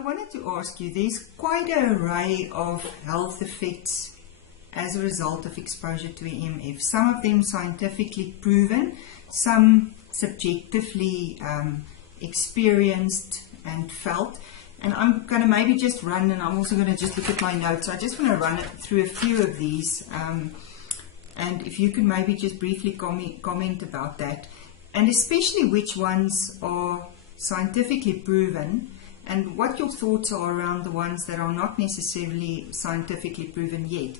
I wanted to ask you, there's quite an array of health effects as a result of exposure to EMF. Some of them scientifically proven, some subjectively experienced and felt. And I'm going to maybe just run, and I'm also going to just look at my notes. I just want to run it through a few of these. And if you can maybe just briefly comment about that. And especially which ones are scientifically proven, and what your thoughts are around the ones that are not necessarily scientifically proven yet.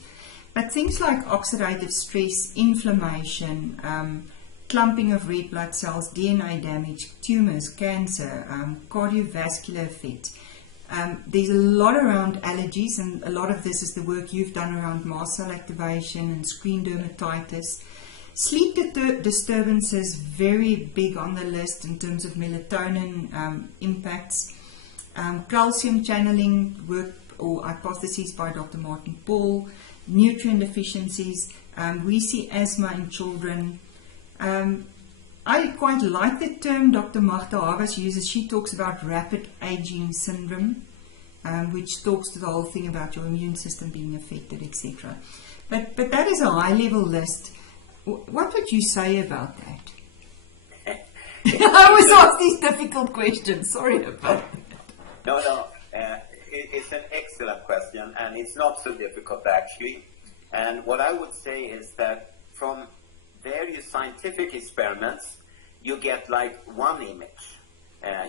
But things like oxidative stress, inflammation, clumping of red blood cells, DNA damage, tumors, cancer, cardiovascular effects. There's a lot around allergies, and a lot of this is the work you've done around mast cell activation and screen dermatitis. Sleep disturbances, very big on the list in terms of melatonin impacts. Calcium channeling work or hypotheses by Dr. Martin Paul. Nutrient deficiencies. We see asthma in children. I quite like the term Dr. Magda Havas uses. She talks about rapid aging syndrome, which talks to the whole thing about your immune system being affected, etc. But that is a high-level list. What would you say about that? I always ask these difficult questions. Sorry about that. No. It's an excellent question, and it's not so difficult actually. And what I would say is that from various scientific experiments, you get like one image.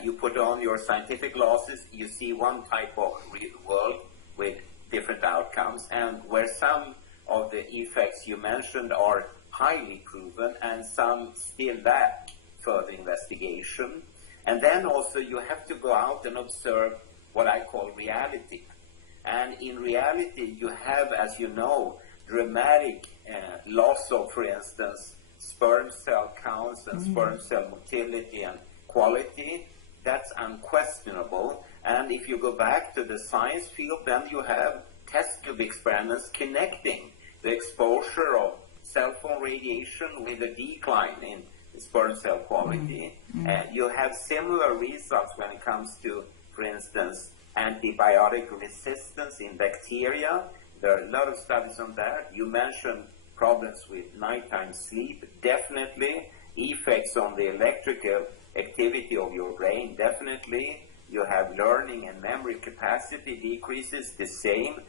You put on your scientific glasses, you see one type of real world with different outcomes, and where some of the effects you mentioned are highly proven and some still lack further investigation. And then also you have to go out and observe what I call reality. And in reality, you have, as you know, dramatic loss of, for instance, sperm cell counts and sperm cell motility and quality. That's unquestionable. And if you go back to the science field, then you have test tube experiments connecting the exposure of cell phone radiation with a decline in sperm cell quality. You have similar results when it comes to, for instance, antibiotic resistance in bacteria. There are a lot of studies on that. You mentioned problems with nighttime sleep, definitely. Effects on the electrical activity of your brain, definitely. You have learning and memory capacity decreases, the same.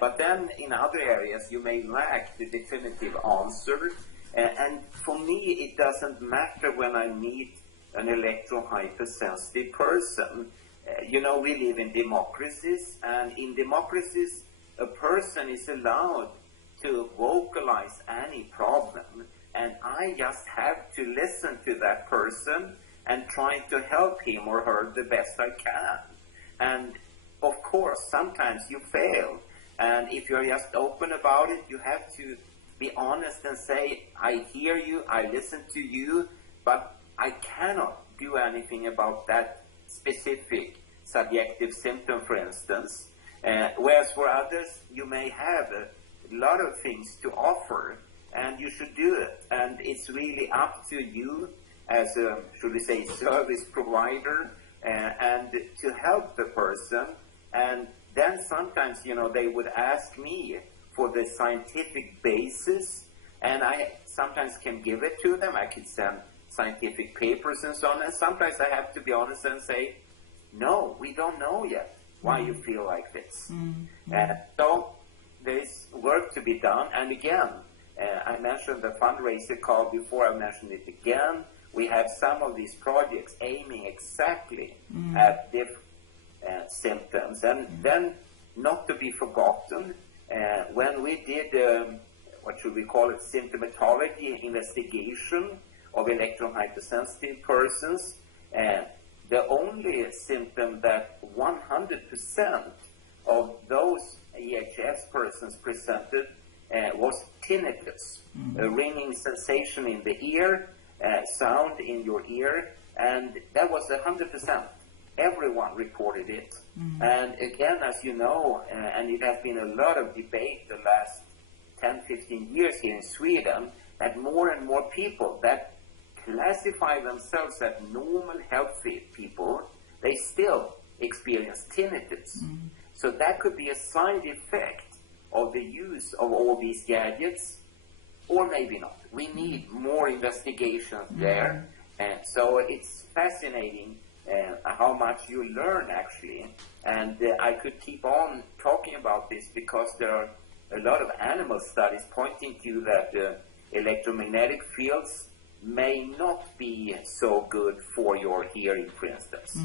But then in other areas, you may lack the definitive answer. And for me, it doesn't matter when I meet an electro-hypersensitive person. You know, we live in democracies, and in democracies, a person is allowed to vocalize any problem, and I just have to listen to that person and try to help him or her the best I can. And of course, sometimes you fail, and if you're just open about it, you have to be honest and say, I hear you, I listen to you, but I cannot do anything about that specific subjective symptom, for instance. Whereas for others, you may have a lot of things to offer, and you should do it. And it's really up to you as a, should we say, service provider, and to help the person. And then sometimes, you know, they would ask me for the scientific basis, and I sometimes can give it to them. I could send scientific papers and so on, and sometimes I have to be honest and say, no, we don't know yet why you feel like this. So there's work to be done. And again, I mentioned the fundraiser call before, I mentioned it again. We have some of these projects aiming exactly at different symptoms. And then, not to be forgotten, when we did, what should we call it, symptomatology investigation of electro-hypersensitive persons, the only symptom that 100% of those EHS persons presented was tinnitus, a ringing sensation in the ear, sound in your ear, and that was 100%. Everyone reported it. And again, as you know, and it has been a lot of debate the last 10, 15 years here in Sweden, that more and more people that classify themselves as normal, healthy people, they still experience tinnitus. So that could be a side effect of the use of all these gadgets, or maybe not. We need more investigations there. And so it's fascinating how much you learn, actually. And I could keep on talking about this because there are a lot of animal studies pointing to that electromagnetic fields may not be so good for your hearing, for instance.